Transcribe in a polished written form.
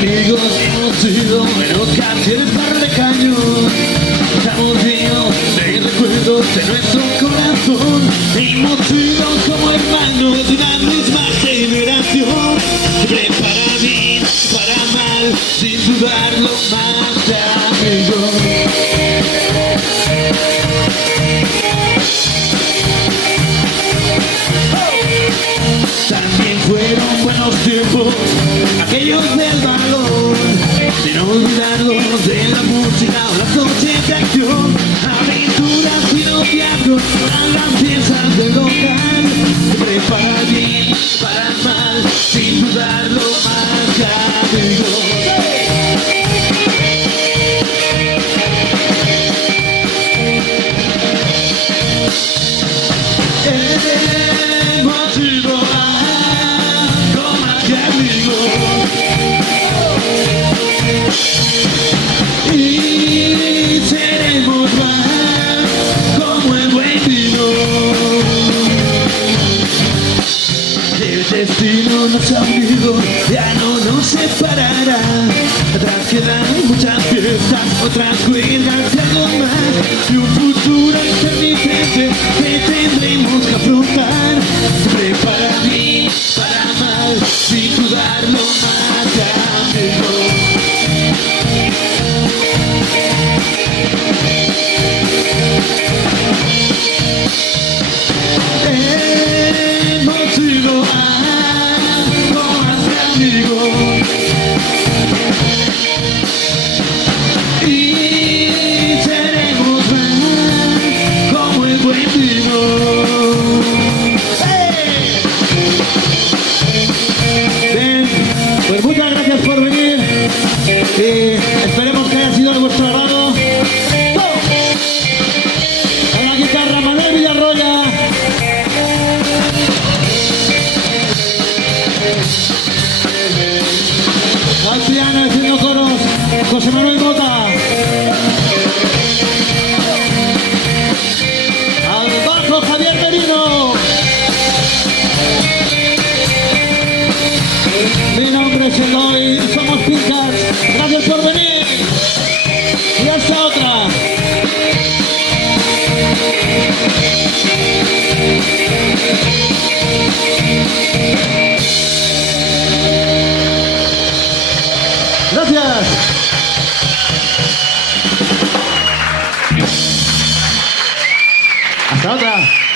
Amigos hemos sido menos canciones para de cañón. Estamos llenos de recuerdos de nuestro corazón. Hemos sido como hermanos de una misma generación. Siempre para bien, para mal, sin dudarlo más de amigos. También fueron buenos tiempos aquellos del balón, sin olvidarnos de la música o las noches de acción, aventuras y los teatros, las piezas del local, siempre para bien, para mal, sin dudarlo más que amigos. Hemos sido algo más que amigos. Y seremos más como el buen vino. El destino nos ha unido, ya no nos separará. Atrás quedan muchas fiestas, otras cuerdas y algo más. Y un futuro intermitente que tendremos que afrontar. Siempre para bien, para mal, sin dudarlo más que amigos. Hemos sido algo más que amigos. Y seremos más como el buen vino. ¡Hey! Bien, pues muchas gracias por venir y esperemos que haya sido de vuestro agrado. En la guitarra Manuel Villarroya. Al piano haciendo coros José Manuel Mota. Al bajo Javier Merino. Mi nombre es Eloy, somos Picas. Gracias por venir. Y hasta otra. Gracias. Hasta otra.